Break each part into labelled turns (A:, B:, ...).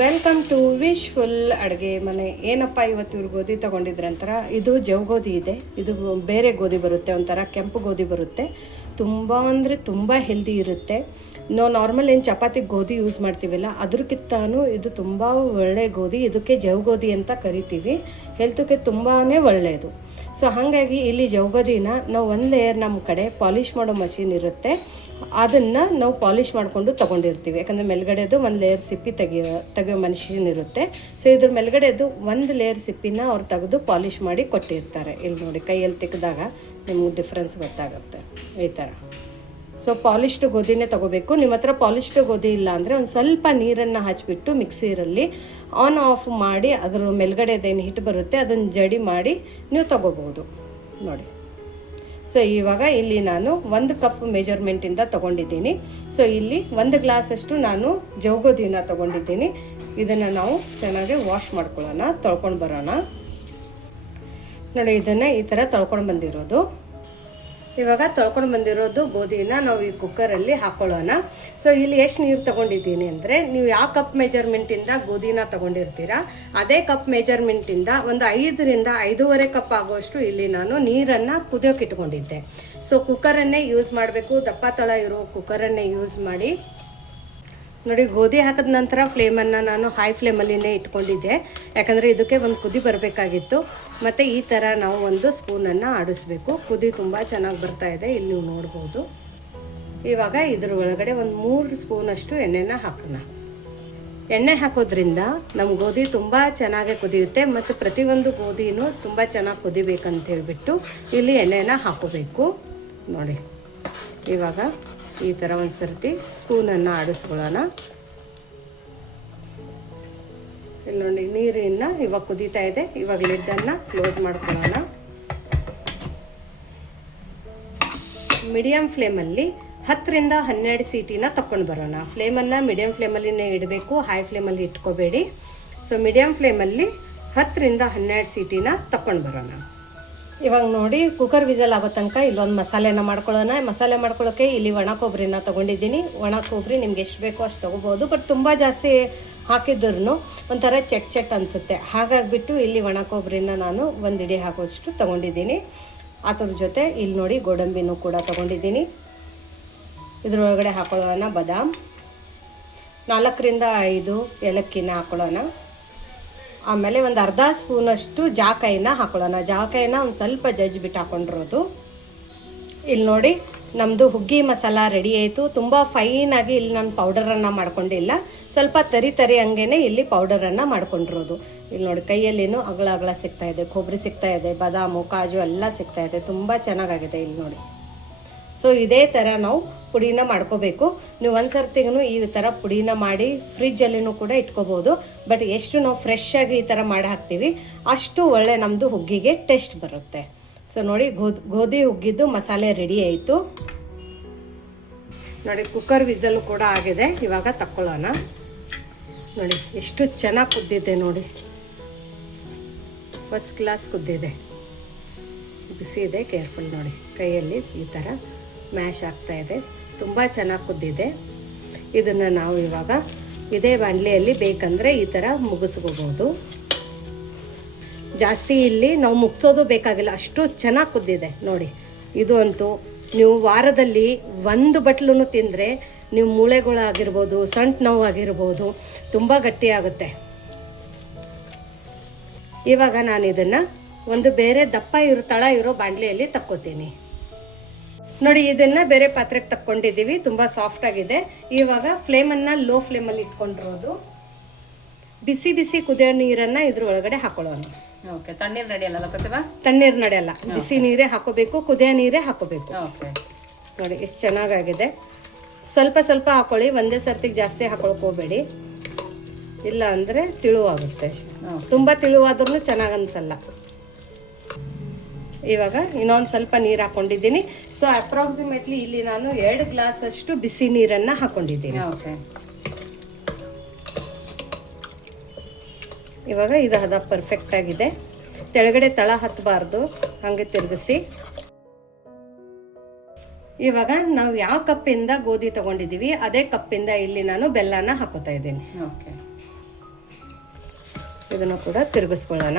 A: Welcome to wish full ಅಡುಗೆ ಮನೆ. ಏನಪ್ಪ ಇವತ್ತು ಇವ್ರು ಗೋಧಿ ತೊಗೊಂಡಿದ್ರೆ ಅಂತಾರ? ಇದು ಜವ್ ಗೋಧಿ ಇದೆ. ಇದು ಬೇರೆ ಗೋಧಿ ಬರುತ್ತೆ ಒಂಥರ, ಕೆಂಪು ಗೋಧಿ ಬರುತ್ತೆ. ತುಂಬ ಅಂದರೆ ತುಂಬ ಹೆಲ್ದಿ ಇರುತ್ತೆ. ನಾವು ನಾರ್ಮಲ್ ಏನು ಚಪಾತಿ ಗೋಧಿ ಯೂಸ್ ಮಾಡ್ತೀವಲ್ಲ ಅದ್ರಕ್ಕಿಂತಾನು ಇದು ತುಂಬ ಒಳ್ಳೆ ಗೋಧಿ. ಇದಕ್ಕೆ ಜವ್ ಗೋಧಿ ಅಂತ ಕರಿತೀವಿ. ಹೆಲ್ತ್ಗೆ ತುಂಬಾ ಒಳ್ಳೆಯದು. ಸೊ ಹಾಗಾಗಿ ಇಲ್ಲಿ ಜೌಗದಿನ ನಾವು ಒಂದು ಲೇಯರ್ ನಮ್ಮ ಕಡೆ ಪಾಲಿಶ್ ಮಾಡೋ ಮಷೀನ್ ಇರುತ್ತೆ. ಅದನ್ನು ನಾವು ಪಾಲಿಶ್ ಮಾಡಿಕೊಂಡು ತೊಗೊಂಡಿರ್ತೀವಿ. ಯಾಕಂದರೆ ಮೇಲ್ಗಡೆದು ಒಂದು ಲೇಯರ್ ಸಿಪ್ಪಿ ತೆಗಿಯೋ ತೆಗಿಯೋ ಮಷಿನ್ ಇರುತ್ತೆ. ಸೊ ಇದ್ರ ಮೇಲ್ಗಡೆದು ಒಂದು ಲೇಯರ್ ಸಿಪ್ಪಿನ ಅವ್ರು ತೆಗೆದು ಪಾಲಿಷ್ ಮಾಡಿ ಕೊಟ್ಟಿರ್ತಾರೆ. ಇಲ್ಲಿ ನೋಡಿ ಕೈಯಲ್ಲಿ ತೆಗೆದಾಗ ನಿಮಗೆ ಡಿಫ್ರೆನ್ಸ್ ಗೊತ್ತಾಗುತ್ತೆ. ಈ ಥರ ಸೊ ಪಾಲಿಶ್ಡ್ ಗೋಧಿನೇ ತಗೋಬೇಕು. ನಿಮ್ಮ ಹತ್ರ ಪಾಲಿಶ್ಡ್ ಗೋಧಿ ಇಲ್ಲ ಅಂದರೆ ಒಂದು ಸ್ವಲ್ಪ ನೀರನ್ನು ಹಚ್ಬಿಟ್ಟು ಮಿಕ್ಸಿರಲ್ಲಿ ಆನ್ ಆಫ್ ಮಾಡಿ ಅದರ ಮೇಲ್ಗಡೆದೇನು ಹಿಟ್ಟು ಬರುತ್ತೆ ಅದನ್ನು ಜಡಿ ಮಾಡಿ ನೀವು ತಗೋಬಹುದು. ನೋಡಿ. ಸೊ ಇವಾಗ ಇಲ್ಲಿ ನಾನು ಒಂದು ಕಪ್ ಮೆಜರ್ಮೆಂಟಿಂದ ತಗೊಂಡಿದ್ದೀನಿ. ಸೊ ಇಲ್ಲಿ ಒಂದು ಗ್ಲಾಸಷ್ಟು ನಾನು ಜವಗೋಧಿನ ತಗೊಂಡಿದ್ದೀನಿ. ಇದನ್ನು ನಾವು ಚೆನ್ನಾಗಿ ವಾಶ್ ಮಾಡ್ಕೊಳ್ಳೋಣ, ತೊಳ್ಕೊಂಡು ಬರೋಣ. ನೋಡಿ, ಇದನ್ನು ಈ ಥರ ತೊಳ್ಕೊಂಡು ಬಂದಿರೋದು. ಇವಾಗ ತೊಳ್ಕೊಂಡು ಬಂದಿರೋದು ಗೋಧಿನ ನಾವು ಈ ಕುಕ್ಕರಲ್ಲಿ ಹಾಕೊಳ್ಳೋಣ. ಸೊ ಇಲ್ಲಿ ಎಷ್ಟು ನೀರು ತಗೊಂಡಿದ್ದೀನಿ ಅಂದರೆ, ನೀವು ಯಾವ ಕಪ್ ಮೆಜರ್ಮೆಂಟಿಂದ ಗೋಧಿನ ತಗೊಂಡಿರ್ತೀರಾ, ಅದೇ ಕಪ್ ಮೆಜರ್ಮೆಂಟಿಂದ ಒಂದು ಐದರಿಂದ ಐದೂವರೆ ಕಪ್ ಆಗುವಷ್ಟು ಇಲ್ಲಿ ನಾನು ನೀರನ್ನು ಕುದಿಯೋಕೆ ಇಟ್ಕೊಂಡಿದ್ದೆ. ಸೊ ಕುಕ್ಕರನ್ನೇ ಯೂಸ್ ಮಾಡಬೇಕು, ದಪ್ಪ ತಳ ಇರೋ ಕುಕ್ಕರನ್ನೇ ಯೂಸ್ ಮಾಡಿ. ನೋಡಿ, ಗೋಧಿ ಹಾಕಿದ ನಂತರ ಫ್ಲೇಮನ್ನು ನಾನು ಹೈ ಫ್ಲೇಮಲ್ಲಿನೇ ಇಟ್ಕೊಂಡಿದ್ದೆ. ಯಾಕಂದರೆ ಇದಕ್ಕೆ ಒಂದು ಕುದಿ ಬರಬೇಕಾಗಿತ್ತು. ಮತ್ತು ಈ ಥರ ನಾವು ಒಂದು ಸ್ಪೂನನ್ನು ಆಡಿಸ್ಬೇಕು. ಕುದಿ ತುಂಬ ಚೆನ್ನಾಗಿ ಬರ್ತಾ ಇದೆ. ಇಲ್ಲಿ ನೀವು ನೋಡ್ಬೋದು. ಇವಾಗ ಇದ್ರ ಒಳಗಡೆ ಒಂದು ಮೂರು ಸ್ಪೂನಷ್ಟು ಎಣ್ಣೆನ ಹಾಕೋಣ. ಎಣ್ಣೆ ಹಾಕೋದ್ರಿಂದ ನಮ್ಮ ಗೋಧಿ ತುಂಬ ಚೆನ್ನಾಗಿ ಕುದಿಯುತ್ತೆ ಮತ್ತು ಪ್ರತಿಯೊಂದು ಗೋಧಿನೂ ತುಂಬ ಚೆನ್ನಾಗಿ ಕುದಿಬೇಕಂತ ಹೇಳಿಬಿಟ್ಟು ಇಲ್ಲಿ ಎಣ್ಣೆನ ಹಾಕೋಬೇಕು. ನೋಡಿ, ಇವಾಗ ಈ ಥರ ಒಂದು ಸರ್ತಿ ಸ್ಪೂನನ್ನು ಆಡಿಸ್ಕೊಳ್ಳೋಣ. ಇಲ್ಲಿ ನೋಡಿ ನೀರಿನ ಇವಾಗ ಕುದೀತಾ ಇದೆ. ಇವಾಗ ಲಿಡ್ಡನ್ನು ಕ್ಲೋಸ್ ಮಾಡ್ಕೊಳ್ಳೋಣ. ಮೀಡಿಯಮ್ ಫ್ಲೇಮಲ್ಲಿ ಹತ್ತರಿಂದ ಹನ್ನೆರಡು ಸೀಟಿನ ತಕೊಂಡು ಬರೋಣ. ಫ್ಲೇಮನ್ನು ಮೀಡಿಯಮ್ ಫ್ಲೇಮಲ್ಲಿನೇ ಇಡಬೇಕು ಹೈ ಫ್ಲೇಮಲ್ಲಿ ಇಟ್ಕೋಬೇಡಿ. ಸೊ ಮೀಡಿಯಮ್ ಫ್ಲೇಮಲ್ಲಿ ಹತ್ತರಿಂದ ಹನ್ನೆರಡು ಸೀಟಿನ ತಕೊಂಡು ಬರೋಣ. ಇವಾಗ ನೋಡಿ ಕುಕ್ಕರ್ ವಿಸಲ್ ಆಗೋ ತನಕ ಇಲ್ಲೊಂದು ಮಸಾಲೆನ ಮಾಡ್ಕೊಳ್ಳೋಣ. ಮಸಾಲೆ ಮಾಡ್ಕೊಳ್ಳೋಕೆ ಇಲ್ಲಿ ಒಣ ಕೊಬ್ಬರಿನ ತೊಗೊಂಡಿದ್ದೀನಿ. ಒಣ ಕೊಬ್ಬರಿ ನಿಮ್ಗೆ ಎಷ್ಟು ಬೇಕೋ ಅಷ್ಟು ತೊಗೋಬೋದು. ಬಟ್ ತುಂಬ ಜಾಸ್ತಿ ಹಾಕಿದ್ರು ಒಂಥರ ಚಟ್ ಚಟ್ ಅನಿಸುತ್ತೆ. ಹಾಗಾಗಿಬಿಟ್ಟು ಇಲ್ಲಿ ಒಣ ಕೊಬ್ಬರಿನ ನಾನು ಒಂದು ಇಡಿ ಹಾಕೋಷ್ಟು ತೊಗೊಂಡಿದ್ದೀನಿ. ಅದ್ರ ಜೊತೆ ಇಲ್ಲಿ ನೋಡಿ ಗೋಡಂಬಿನೂ ಕೂಡ ತೊಗೊಂಡಿದ್ದೀನಿ. ಇದ್ರೊಳಗಡೆ ಹಾಕೊಳ್ಳೋಣ ಬಾದಾಮ್. ನಾಲ್ಕರಿಂದ ಐದು ಏಲಕ್ಕಿನ ಹಾಕೊಳ್ಳೋಣ. ಆಮೇಲೆ ಒಂದು ಅರ್ಧ ಸ್ಪೂನಷ್ಟು ಜಾಕಾಯಿನ ಹಾಕೊಳ್ಳೋಣ. ಜಾಕಾಯಿನ ಒಂದು ಸ್ವಲ್ಪ ಜಜ್ಜಿಬಿಟ್ಟು ಹಾಕೊಂಡಿರೋದು. ಇಲ್ಲಿ ನೋಡಿ ನಮ್ಮದು ಹುಗ್ಗಿ ಮಸಾಲ ರೆಡಿ ಆಯಿತು. ತುಂಬ ಫೈನಾಗಿ ಇಲ್ಲಿ ನಾನು ಪೌಡರನ್ನು ಮಾಡ್ಕೊಂಡಿಲ್ಲ. ಸ್ವಲ್ಪ ತರಿ ತರಿ ಹಂಗೇನೆ ಇಲ್ಲಿ ಪೌಡರನ್ನು ಮಾಡ್ಕೊಂಡಿರೋದು. ಇಲ್ಲಿ ನೋಡಿ, ಕೈಯಲ್ಲೇನು ಅಗಳ ಅಗಳ ಸಿಗ್ತಾ ಇದೆ ಕೊಬ್ಬರಿ ಸಿಗ್ತಾ ಇದೆ, ಬಾದಾಮು, ಕಾಜು ಎಲ್ಲ ಸಿಗ್ತಾ ಇದೆ. ತುಂಬ ಚೆನ್ನಾಗಾಗಿದೆ ಇಲ್ಲಿ ನೋಡಿ. ಸೊ ಇದೇ ಥರ ನಾವು ಪುಡಿನ ಮಾಡ್ಕೋಬೇಕು. ನೀವು ಒಂದು ಸರ್ತಿಗೂ ಈ ಥರ ಪುಡಿನ ಮಾಡಿ ಫ್ರಿಜ್ಜಲ್ಲಿನೂ ಕೂಡ ಇಟ್ಕೋಬೋದು. ಬಟ್ ಎಷ್ಟು ನಾವು ಫ್ರೆಶ್ ಆಗಿ ಈ ಥರ ಮಾಡಿ ಹಾಕ್ತೀವಿ, ಅಷ್ಟು ಒಳ್ಳೆ ನಮ್ಮದು ಹುಗ್ಗಿಗೆ ಟೇಸ್ಟ್ ಬರುತ್ತೆ. ಸೊ ನೋಡಿ, ಗೋಧಿ ಗೋಧಿ ಹುಗ್ಗಿದ್ದು ಮಸಾಲೆ ರೆಡಿ ಆಯಿತು. ನೋಡಿ ಕುಕ್ಕರ್ ವಿಸಲು ಕೂಡ ಆಗಿದೆ. ಇವಾಗ ತಕ್ಕೊಳ್ಳೋಣ. ನೋಡಿ, ಎಷ್ಟು ಚೆನ್ನಾಗಿ ಕುದ್ದಿದೆ ನೋಡಿ. First class ಕುದ್ದಿದೆ. ಬಿಸಿ ಇದೆ ಕೇರ್ಫುಲ್ ನೋಡಿ. ಕೈಯಲ್ಲಿ ಈ ಥರ ಮ್ಯಾಶ್ ಆಗ್ತಾ ಇದೆ. ತುಂಬ ಚೆನ್ನಾಗಿ ಕುದ್ದಿದೆ. ಇದನ್ನು ನಾವು ಇವಾಗ ಇದೇ ಬಾಣಲೆಯಲ್ಲಿ ಬೇಕಂದರೆ ಈ ಥರ ಮುಗಿಸ್ಕೋಬೋದು. ಜಾಸ್ತಿ ಇಲ್ಲಿ ನಾವು ಮುಗಿಸೋದು ಬೇಕಾಗಿಲ್ಲ, ಅಷ್ಟು ಚೆನ್ನಾಗಿ ಕುದ್ದಿದೆ ನೋಡಿ. ಇದು ಅಂತೂ ನೀವು ವಾರದಲ್ಲಿ ಒಂದು ಬಟ್ಲು ತಿಂದರೆ ನೀವು ಮೂಳೆಗಳಾಗಿರ್ಬೋದು ಸೊಂಟ ನೋವು ಆಗಿರ್ಬೋದು ತುಂಬ ಗಟ್ಟಿಯಾಗುತ್ತೆ. ಇವಾಗ ನಾನು ಇದನ್ನು ಒಂದು ಬೇರೆ ದಪ್ಪ ಇರೋ, ತಳ ಇರೋ ಬಾಣಲೆಯಲ್ಲಿ ತಕ್ಕೋತೀನಿ. ನೋಡಿ ಇದನ್ನ ಬೇರೆ ಪಾತ್ರೆಗೆ ತಕ್ಕೊಂಡಿದ್ದೀವಿ. ತುಂಬ ಸಾಫ್ಟ್ ಆಗಿದೆ. ಇವಾಗ ಫ್ಲೇಮನ್ನು ಲೋ ಫ್ಲೇಮಲ್ಲಿ ಇಟ್ಕೊಂಡಿರೋದು. ಬಿಸಿ ಬಿಸಿ ಕುದಿಯೋ ನೀರನ್ನು ಇದ್ರ ಒಳಗಡೆ ಹಾಕೊಳ್ಳೋಣ.
B: ಓಕೆ ತಣ್ಣೀರು ರೆಡಿ ಅಲ್ಲ ಪ್ರತಿಭಾ?
A: ತಣ್ಣೀರು ನಡೆಯಲ್ಲ. ಬಿಸಿ ನೀರೇ ಹಾಕೋಬೇಕು ಕುದಿಯೋ ನೀರೇ ಹಾಕೋಬೇಕು. ನೋಡಿ ಎಷ್ಟು ಚೆನ್ನಾಗಾಗಿದೆ. ಸ್ವಲ್ಪ ಸ್ವಲ್ಪ ಹಾಕೊಳ್ಳಿ ಒಂದೇ ಸರ್ತಿಗೆ ಜಾಸ್ತಿ ಹಾಕೊಳಕ್ ಹೋಗ್ಬೇಡಿ. ಇಲ್ಲ ಅಂದರೆ ತಿಳುವಾಗುತ್ತೆ.
B: ತುಂಬಾ
A: ತುಂಬ ತಿಳುವಾದ್ರೂ ಚೆನ್ನಾಗಿ ಅನ್ಸಲ್ಲ. ಇವಾಗ ಇನ್ನೊಂದು ಸ್ವಲ್ಪ ನೀರು ಹಾಕೊಂಡಿದ್ದೀನಿ. ಸೊ ಅಪ್ರಾಕ್ಸಿಮೇಟ್ಲಿ ಇಲ್ಲಿ ನಾನು ಎರಡು ಗ್ಲಾಸ್ ಅಷ್ಟು ಬಿಸಿ ನೀರನ್ನು ಹಾಕೊಂಡಿದ್ದೀನಿ.
B: ಓಕೆ
A: ಇವಾಗ ಇದು ಹದ ಪರ್ಫೆಕ್ಟ್ ಆಗಿದೆ. ತೆಳಗಡೆ ತಳ ಹತ್ತಬಾರ್ದು ಹಾಗೆ ತಿರುಗಿಸಿ. ಇವಾಗ ನಾವು ಯಾವ ಕಪ್ಪಿಂದ ಗೋಧಿ ತಗೊಂಡಿದ್ದೀವಿ ಅದೇ ಕಪ್ಪಿಂದ ಇಲ್ಲಿ ನಾನು ಬೆಲ್ಲನ ಹಾಕೋತಾ ಇದ್ದೀನಿ.
B: ಓಕೆ
A: ಇದನ್ನು ಕೂಡ ತಿರುಗಿಸ್ಕೊಳ್ಳೋಣ.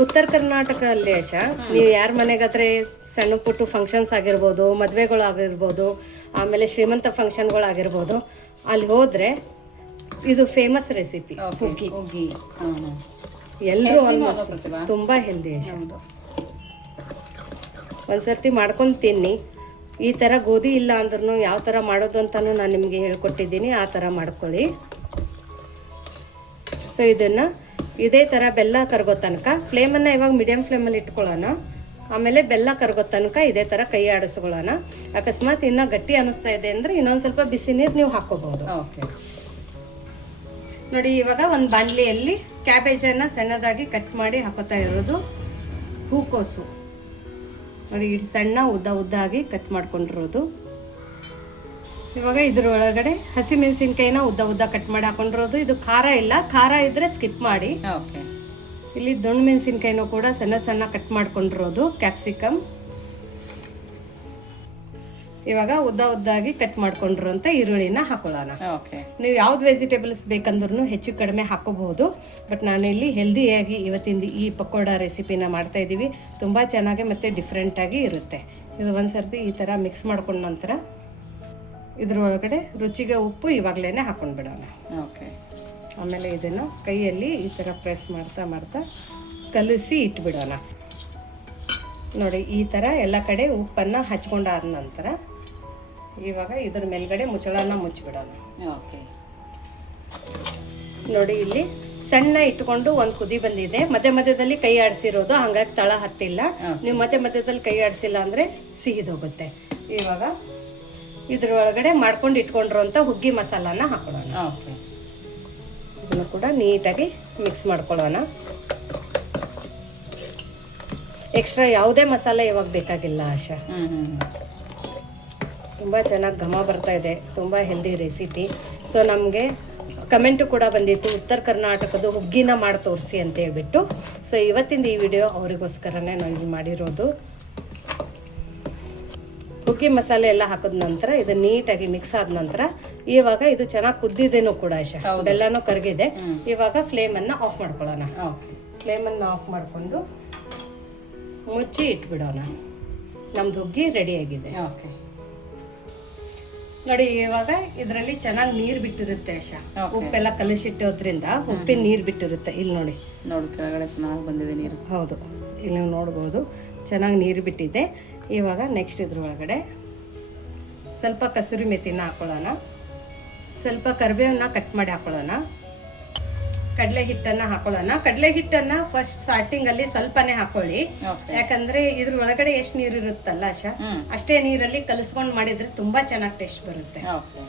A: ಉತ್ತರ ಕರ್ನಾಟಕ ಅಲ್ಲಿ ಅಶಾ ನೀವು ಯಾರ ಮನೆಗಾದ್ರೆ ಸಣ್ಣ ಪುಟ್ಟು ಫಂಕ್ಷನ್ಸ್ ಆಗಿರ್ಬೋದು ಮದುವೆಗಳು ಆಗಿರ್ಬೋದು ಆಮೇಲೆ ಶ್ರೀಮಂತ ಫಂಕ್ಷನ್ಗಳಾಗಿರ್ಬೋದು ಅಲ್ಲಿ ಹೋದ್ರೆ ಇದು ಫೇಮಸ್ ರೆಸಿಪಿ ಹುಗ್ಗಿ.
B: ಹುಗ್ಗಿ.
A: ಎಲ್ಲರೂ ಆಲ್ಮೋಸ್ಟ್ ತುಂಬಾ ಹೆಲ್ದಿ ಒಂದ್ಸರ್ತಿ ಮಾಡ್ಕೊಂಡು ತಿನ್ನಿ. ಈ ಥರ ಗೋಧಿ ಇಲ್ಲ ಅಂದ್ರೂ ಯಾವ ಥರ ಮಾಡೋದು ಅಂತಾನು ನಾನು ನಿಮಗೆ ಹೇಳ್ಕೊಟ್ಟಿದ್ದೀನಿ ಆ ಥರ ಮಾಡ್ಕೊಳ್ಳಿ. ಸೊ ಇದನ್ನು ಇದೇ ಥರ ಬೆಲ್ಲ ಕರಗೋ ತನಕ ಫ್ಲೇಮನ್ನು ಇವಾಗ ಮೀಡಿಯಮ್ ಫ್ಲೇಮಲ್ಲಿ ಇಟ್ಕೊಳ್ಳೋಣ. ಆಮೇಲೆ ಬೆಲ್ಲ ಕರಗೋ ತನಕ ಇದೇ ಥರ ಕೈ ಆಡಿಸ್ಕೊಳ್ಳೋಣ. ಅಕಸ್ಮಾತ್ ಇನ್ನೂ ಗಟ್ಟಿ ಅನ್ನಿಸ್ತಾ ಇದೆ ಅಂದರೆ ಇನ್ನೊಂದು ಸ್ವಲ್ಪ ಬಿಸಿ ನೀರು ನೀವು ಹಾಕೋಬಹುದು.
B: ಓಕೆ.
A: ನೋಡಿ ಇವಾಗ ಒಂದು ಬಾಣಲಿಯಲ್ಲಿ ಕ್ಯಾಬೇಜನ್ನು ಸಣ್ಣದಾಗಿ ಕಟ್ ಮಾಡಿ ಹಾಕೋತಾ ಇರೋದು ಹೂಕೋಸು. ನೋಡಿ ಇಷ್ಟು ಸಣ್ಣ ಉದ್ದ ಉದ್ದ ಆಗಿ ಕಟ್ ಮಾಡ್ಕೊಂಡಿರೋದು. ಇವಾಗ ಇದ್ರ ಒಳಗಡೆ ಹಸಿಮೆಣಸಿನ್ಕಾಯಿನ ಉದ್ದ ಉದ್ದ ಕಟ್ ಮಾಡಿ ಹಾಕೊಂಡಿರೋದು. ಇದು ಖಾರ ಇಲ್ಲ. ಖಾರ ಇದ್ರೆ ಸ್ಕಿಪ್ ಮಾಡಿ.
B: ಓಕೆ.
A: ಇಲ್ಲಿ ದೊಣ್ಣ ಮೆಣಸಿನ್ಕಾಯಿನೂ ಕೂಡ ಸಣ್ಣ ಸಣ್ಣ ಕಟ್ ಮಾಡ್ಕೊಂಡಿರೋದು. ಕ್ಯಾಪ್ಸಿಕಮ್ ಇವಾಗ ಉದ್ದ ಉದ್ದಾಗಿ ಕಟ್ ಮಾಡ್ಕೊಂಡಿರೋಂಥ ಈರುಳ್ಳಿನ ಹಾಕೊಳ್ಳೋಣ.
B: ಓಕೆ.
A: ನೀವು ಯಾವ್ದು ವೆಜಿಟೇಬಲ್ಸ್ ಬೇಕಂದ್ರೂ ಹೆಚ್ಚು ಕಡಿಮೆ ಹಾಕೋಬಹುದು. ಬಟ್ ನಾನು ನಾನಿಲ್ಲಿ ಹೆಲ್ದಿಯಾಗಿ ಇವತ್ತಿಂದ ಈ ಪಕೋಡ ರೆಸಿಪಿನ ಮಾಡ್ತಾ ಇದ್ದೀವಿ. ತುಂಬ ಚೆನ್ನಾಗಿ ಮತ್ತು ಡಿಫ್ರೆಂಟಾಗಿ ಇರುತ್ತೆ. ಇದು ಒಂದು ಸರ್ತಿ ಈ ಥರ ಮಿಕ್ಸ್ ಮಾಡ್ಕೊಂಡ ನಂತರ ಇದ್ರೊಳಗಡೆ ರುಚಿಗೆ ಉಪ್ಪು ಇವಾಗಲೇ ಹಾಕೊಂಡು ಬಿಡೋಣ.
B: ಓಕೆ.
A: ಆಮೇಲೆ ಇದನ್ನು ಕೈಯಲ್ಲಿ ಈ ಥರ ಪ್ರೆಸ್ ಮಾಡ್ತಾ ಮಾಡ್ತಾ ಕಲಸಿ ಇಟ್ಬಿಡೋಣ. ನೋಡಿ ಈ ಥರ ಎಲ್ಲ ಕಡೆ ಉಪ್ಪನ್ನು ಹಚ್ಕೊಂಡಾದ ನಂತರ ಇವಾಗ ಇದ್ರ ಮೇಲ್ಗಡೆ ಮುಚ್ಚಳನ ಮುಚ್ಚಿಬಿಡೋಣ.
B: ಓಕೆ.
A: ನೋಡಿ ಇಲ್ಲಿ ಸಣ್ಣ ಇಟ್ಕೊಂಡು ಒಂದು ಕುದಿ ಬಂದಿದೆ. ಮಧ್ಯ ಮಧ್ಯದಲ್ಲಿ ಕೈ ಆಡಿಸಿರೋದು ಹಂಗಾಗಿ ತಳ ಹತ್ತಿಲ್ಲ. ನೀವು ಮಧ್ಯ ಮಧ್ಯದಲ್ಲಿ ಕೈ ಆಡಿಸಿಲ್ಲ ಅಂದರೆ ಸಿಹಿದೋಗುತ್ತೆ. ಇವಾಗ ಇದ್ರ ಒಳಗಡೆ ಮಾಡ್ಕೊಂಡು ಇಟ್ಕೊಂಡಿರೋಂಥ ಹುಗ್ಗಿ ಮಸಾಲಾನ ಹಾಕೊಳ್ಳೋಣ.
B: ಓಕೆ.
A: ಇದನ್ನು ಕೂಡ ನೀಟಾಗಿ ಮಿಕ್ಸ್ ಮಾಡ್ಕೊಳ್ಳೋಣ. ಎಕ್ಸ್ಟ್ರಾ ಯಾವುದೇ ಮಸಾಲೆ ಇವಾಗ ಬೇಕಾಗಿಲ್ಲ ಆಶಾ. ತುಂಬ ಚೆನ್ನಾಗಿ ಘಮ ಬರ್ತಾ ಇದೆ ತುಂಬ ಹೆಲ್ದಿ ರೆಸಿಪಿ ಸೊ ನಮಗೆ ಕಮೆಂಟು ಕೂಡ ಬಂದಿತ್ತು ಉತ್ತರ ಕರ್ನಾಟಕದ ಹುಗ್ಗಿನ ಮಾಡಿ ತೋರಿಸಿ ಅಂತ ಹೇಳ್ಬಿಟ್ಟು. ಸೊ ಇವತ್ತಿಂದ ಈ ವಿಡಿಯೋ ಅವರಿಗೋಸ್ಕರನೇ ನಾನು ಇಲ್ಲಿ ಮಾಡಿರೋದು. ಹುಗ್ಗಿ ಮಸಾಲೆ ಎಲ್ಲ ಹಾಕಿದ ನಂತರ ಇದು ನೀಟಾಗಿ ಮಿಕ್ಸ್ ಆದ ನಂತರ ಇವಾಗ ಇದು ಚೆನ್ನಾಗಿ ಕುದ್ದಿದೇನು ಕೂಡ ಆಶಾ ಬೆಲ್ಲನೂ ಕರಗಿದೆ ಇವಾಗ ಫ್ಲೇಮನ್ನು ಆಫ್ ಮಾಡ್ಕೊಳ್ಳೋಣ.
B: ಓಕೆ.
A: ಫ್ಲೇಮನ್ನು ಆಫ್ ಮಾಡಿಕೊಂಡು ಮುಚ್ಚಿ ಇಟ್ಬಿಡೋಣ. ನಮ್ದು ಹುಗ್ಗಿ ರೆಡಿಯಾಗಿದೆ
B: ಓಕೆ.
A: ನೋಡಿ ಇವಾಗ ಇದರಲ್ಲಿ ಚೆನ್ನಾಗಿ ನೀರು ಬಿಟ್ಟಿರುತ್ತೆ ಆಶಾ. ಉಪ್ಪೆಲ್ಲ ಕಲಸಿಟ್ಟೋದ್ರಿಂದ ಉಪ್ಪಿನ ನೀರು ಬಿಟ್ಟಿರುತ್ತೆ. ಇಲ್ಲಿ ನೋಡಿ.
B: ನೋಡಿ ಕೆಳಗಡೆ ಚೆನ್ನಾಗಿ ಬಂದಿದೆ ನೀರು.
A: ಹೌದು. ಇಲ್ಲಿ ನೀವು ನೋಡ್ಬೋದು. ಚೆನ್ನಾಗಿ ನೀರು ಬಿಟ್ಟಿದೆ. ಇವಾಗ ನೆಕ್ಸ್ಟ್ ಇದ್ರೊಳಗಡೆ ಸ್ವಲ್ಪ ಕಸೂರಿ ಮೆಥಿನ ಹಾಕೊಳ್ಳೋಣ. ಸ್ವಲ್ಪ ಕರಿಬೇವನ್ನ ಕಟ್ ಮಾಡಿ ಹಾಕೊಳ್ಳೋಣ. ಕಡಲೆ ಹಿಟ್ಟನ್ನ ಹಾಕೊಳ್ಳೋಣ. ಕಡಲೆ ಹಿಟ್ಟನ್ನ ಫಸ್ಟ್ ಸ್ಟಾರ್ಟಿಂಗ್ ಅಲ್ಲಿ ಸ್ವಲ್ಪನೇ ಹಾಕೊಳ್ಳಿ. ಯಾಕಂದ್ರೆ ಇದ್ರ ಒಳಗಡೆ ಎಷ್ಟು ನೀರು ಇರುತ್ತಲ್ಲ ಆಶಾ? ಅಷ್ಟೇ ನೀರಲ್ಲಿ ಕಲಿಸ್ಕೊಂಡು ಮಾಡಿದ್ರೆ ತುಂಬಾ ಚೆನ್ನಾಗಿ ಟೇಸ್ಟ್ ಬರುತ್ತೆ.
B: ಓಕೆ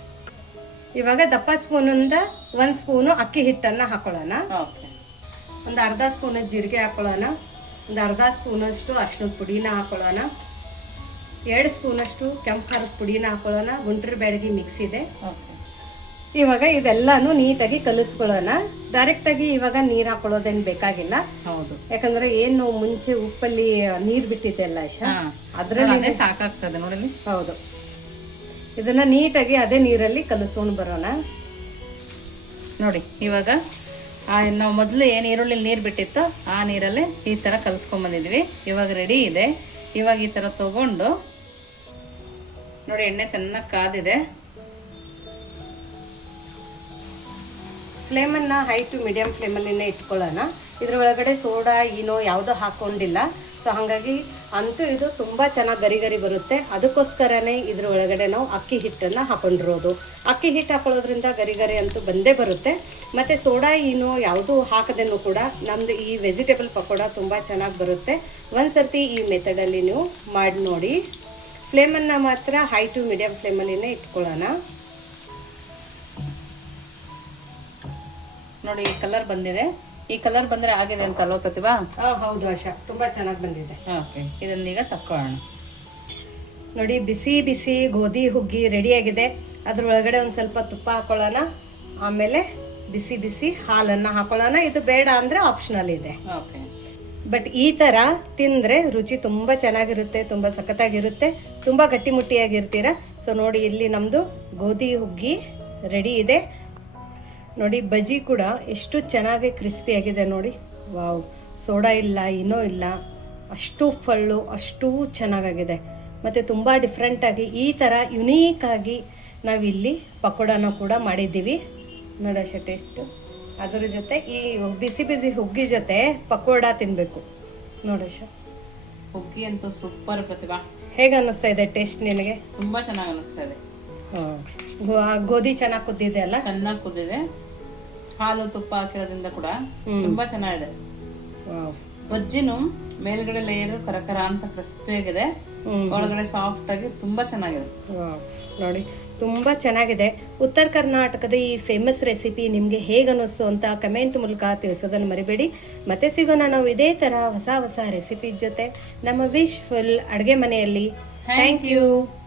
A: ಇವಾಗ ದಪ್ಪ ಸ್ಪೂನಿಂದ ಒಂದು ಸ್ಪೂನು ಅಕ್ಕಿ ಹಿಟ್ಟನ್ನು ಹಾಕೊಳ್ಳೋಣ.
B: ಓಕೆ
A: ಒಂದು ಅರ್ಧ ಸ್ಪೂನ್ ಜೀರಿಗೆ ಹಾಕೊಳ್ಳೋಣ. ಒಂದು ಅರ್ಧ ಸ್ಪೂನಷ್ಟು ಅರ್ಶಿನ ಪುಡಿನ ಹಾಕೊಳ್ಳೋಣ. ಎರಡು ಸ್ಪೂನಷ್ಟು ಕೆಂಪು ಖಾರದ ಪುಡಿನ ಹಾಕೊಳ್ಳೋಣ ಗುಂಟ್ರ ಬ್ಯಾಡಗಿ ಮಿಕ್ಸ್ ಇದೆ. ಇವಾಗ ಇದೆಲ್ಲಾನು ನೀಟಾಗಿ ಕಲಿಸ್ಕೊಳ್ಳೋಣ. ಡೈರೆಕ್ಟಾಗಿ ಇವಾಗ ನೀರು ಹಾಕೊಳ್ಳೋದೇನ್ ಬೇಕಾಗಿಲ್ಲ.
B: ಹೌದು.
A: ಯಾಕಂದ್ರೆ ಏನು ಮುಂಚೆ ಉಪ್ಪಲ್ಲಿ ನೀರು ಬಿಟ್ಟಿದ್ದೆಲ್ಲ ಆಶಾ? ಅದರಲ್ಲಿ
B: ಸಾಕಾಗ್ತದೆ ನೋಡಲಿ
A: ಹೌದು. ಇದನ್ನ ನೀಟಾಗಿ ಅದೇ ನೀರಲ್ಲಿ ಕಲಿಸ್ಕೊಂಡು ಬರೋಣ.
B: ನೋಡಿ ಇವಾಗ ನಾವು ಮೊದಲು ಏನು ಈರುಳ್ಳಿ ನೀರು ಬಿಟ್ಟಿತ್ತೋ ಆ ನೀರಲ್ಲೇ ಈ ಥರ ಕಲಿಸ್ಕೊಂಬಂದಿದ್ವಿ ಇವಾಗ ರೆಡಿ ಇದೆ. ಇವಾಗ ಈ ಥರ ತಗೊಂಡು ನೋಡಿ, ಎಣ್ಣೆ ಚೆನ್ನಾಗಿ ಕಾದಿದೆ.
A: ಫ್ಲೇಮನ್ನು ಹೈ ಟು ಮೀಡಿಯಂ ಫ್ಲೇಮಲ್ಲಿನೇ ಇಟ್ಕೊಳ್ಳೋಣ. ಇದ್ರ ಒಳಗಡೆ ಸೋಡಾ ಏನೋ ಯಾವುದೂ ಹಾಕೊಂಡಿಲ್ಲ ಸೊ ಹಾಗಾಗಿ ಅಂತೂ ಇದು ತುಂಬ ಚೆನ್ನಾಗಿ ಗರಿ ಗರಿ ಬರುತ್ತೆ. ಅದಕ್ಕೋಸ್ಕರನೇ ಇದ್ರ ಒಳಗಡೆ ನಾವು ಅಕ್ಕಿ ಹಿಟ್ಟನ್ನು ಹಾಕೊಂಡಿರೋದು. ಅಕ್ಕಿ ಹಿಟ್ಟು ಹಾಕೊಳ್ಳೋದ್ರಿಂದ ಗರಿ ಗರಿ ಅಂತೂ ಬಂದೇ ಬರುತ್ತೆ. ಮತ್ತು ಸೋಡಾ ಏನು ಯಾವುದೂ ಹಾಕದೇನೂ ಕೂಡ ನಮ್ಮದು ಈ ವೆಜಿಟೇಬಲ್ ಪಕೋಡ ತುಂಬ ಚೆನ್ನಾಗಿ ಬರುತ್ತೆ. ಒಂದು ಸರ್ತಿ ಈ ಮೆಥಡಲ್ಲಿ ನೀವು ಮಾಡಿ ನೋಡಿ. ಫ್ಲೇಮನ್ನು ಮಾತ್ರ ಹೈ ಟು ಮೀಡಿಯಂ ಫ್ಲೇಮಲ್ಲಿನೇ ಇಟ್ಕೊಳ್ಳೋಣ.
B: ನೋಡಿ ಈ ಕಲರ್ ಬಂದಿದೆ. ಈ ಕಲರ್ ಬಂದರೆ ಆಗಿದೆ ಅಂತ ಅಲ್ವಾ ಪ್ರತಿಭಾ?
A: ಹೌದು ಆಶಾ ತುಂಬ ಚೆನ್ನಾಗಿ ಬಂದಿದೆ.
B: ಓಕೆ ಇದನ್ನೀಗ ತಕ್ಕೊಳ್ಳೋಣ.
A: ನೋಡಿ ಬಿಸಿ ಬಿಸಿ ಗೋಧಿ ಹುಗ್ಗಿ ರೆಡಿಯಾಗಿದೆ ಅದ್ರ ಒಳಗಡೆ ಒಂದು ಸ್ವಲ್ಪ ತುಪ್ಪ ಹಾಕೊಳ್ಳೋಣ. ಆಮೇಲೆ ಬಿಸಿ ಬಿಸಿ ಹಾಲನ್ನು ಹಾಕೊಳ್ಳೋಣ. ಇದು ಬೇಡ ಅಂದರೆ ಆಪ್ಷನಲ್ ಇದೆ.
B: ಓಕೆ.
A: ಬಟ್ ಈ ಥರ ತಿಂದರೆ ರುಚಿ ತುಂಬ ಚೆನ್ನಾಗಿರುತ್ತೆ, ತುಂಬ ಸಖತ್ತಾಗಿರುತ್ತೆ, ತುಂಬ ಗಟ್ಟಿಮುಟ್ಟಿಯಾಗಿರ್ತೀರ? ಸೊ ನೋಡಿ, ಇಲ್ಲಿ ನಮ್ಮದು ಗೋಧಿ ಹುಗ್ಗಿ ರೆಡಿ ಇದೆ. ನೋಡಿ, ಬಜ್ಜಿ ಕೂಡ ಎಷ್ಟು ಚೆನ್ನಾಗಿ ಕ್ರಿಸ್ಪಿಯಾಗಿದೆ ನೋಡಿ. ವಾವ್ ಸೋಡಾ ಇಲ್ಲ ಏನೋ ಇಲ್ಲ. ಅಷ್ಟು ಫಳ್ಳು ಅಷ್ಟು ಚೆನ್ನಾಗಾಗಿದೆ. ಮತ್ತು ತುಂಬ ಡಿಫ್ರೆಂಟಾಗಿ ಈ ಥರ ಯುನೀಕಾಗಿ ನಾವಿಲ್ಲಿ ಪಕೋಡಾನ ಕೂಡ ಮಾಡಿದ್ದೀವಿ. ನೋಡೋಷ ಟೇಸ್ಟು ಅದರ ಜೊತೆ ಈ ಬಿಸಿ ಬಿಸಿ ಹುಗ್ಗಿ ಜೊತೆ ಪಕೋಡ ತಿನ್ನಬೇಕು ಶಾ
B: ಹುಗ್ಗಿ ಅಂತೂ ಸೂಪರ್ ಪ್ರತಿಭಾ.
A: ಹೇಗೆ ಅನ್ನಿಸ್ತಾ ಇದೆ ಟೇಸ್ಟ್ ನಿನಗೆ?
B: ತುಂಬಾ ಚೆನ್ನಾಗಿ ಅನಿಸ್ತಾ ಇದೆ.
A: ಗೋಧಿ ಚೆನ್ನಾಗಿ ಕುದ್ದಿದೆ ಅಲ್ಲ?
B: ಚೆನ್ನಾಗಿ ಕುದ್ದಿದೆ. ಹಾಲು ತುಪ್ಪ ಹಾಕಿರೋದ್ರಿಂದ ಕೂಡ. ತುಂಬಾ ಚೆನ್ನಾಗಿದೆ. ಬಜ್ಜಿನು ಮೇಲ್ಗಡೆ ಲೇಯರ್ ಕರಕರ ಅಂತ ಕ್ರಿಸ್ಪಿ ಆಗಿದೆ. ಒಳಗಡೆ ಸಾಫ್ಟ್ ಆಗಿ ತುಂಬಾ ಚೆನ್ನಾಗಿದೆ.
A: ನೋಡಿ. ತುಂಬ ಚೆನ್ನಾಗಿದೆ. ಉತ್ತರ ಕರ್ನಾಟಕದ ಈ ಫೇಮಸ್ ರೆಸಿಪಿ ನಿಮಗೆ ಹೇಗೆ ಅನ್ನಿಸ್ತು ಅಂತ ಕಮೆಂಟ್ ಮೂಲಕ ತಿಳಿಸೋದನ್ನು ಮರಿಬೇಡಿ. ಮತ್ತೆ ಸಿಗೋಣ ನಾವು ಇದೇ ಥರ ಹೊಸ ಹೊಸ ರೆಸಿಪಿ ಜೊತೆ. ನಮ್ಮ ವಿಶ್ ಫುಲ್ ಅಡುಗೆ ಮನೆಯಲ್ಲಿ. Thank you